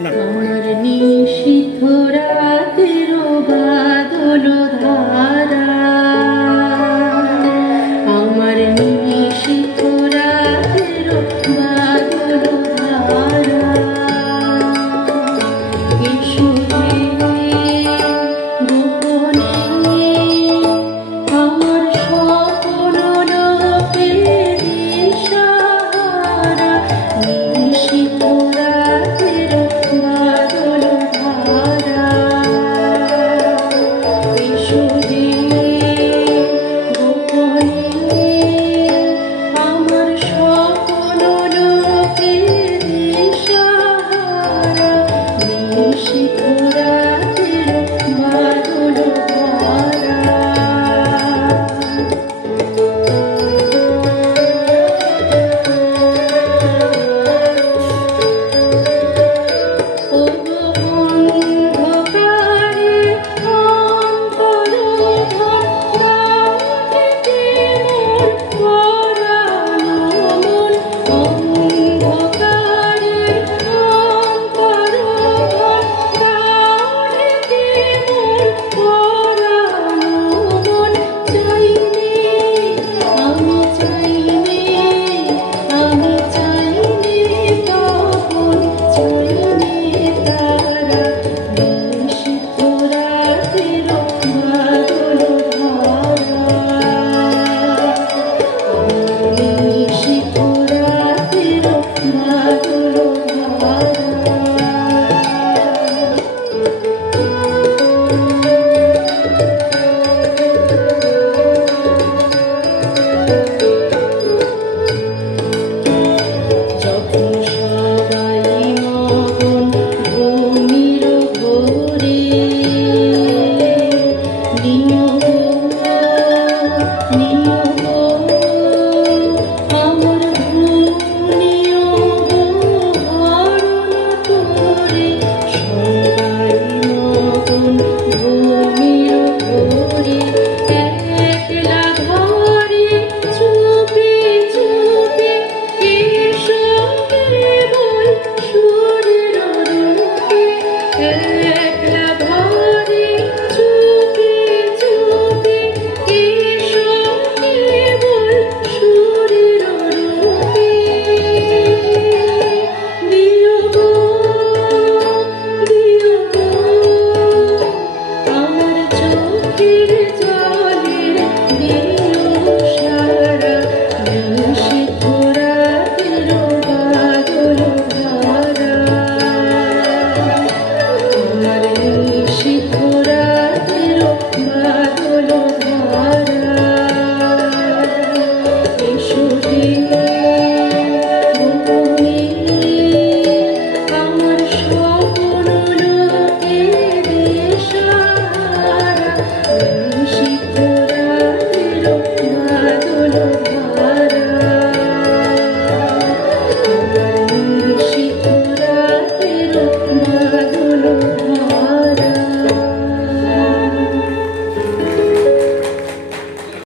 আমার নিশিথ রাতের বাদল ধারা। আমার নিশিথ রাতের বাদল ধারা। এসো গোপনে আমার good.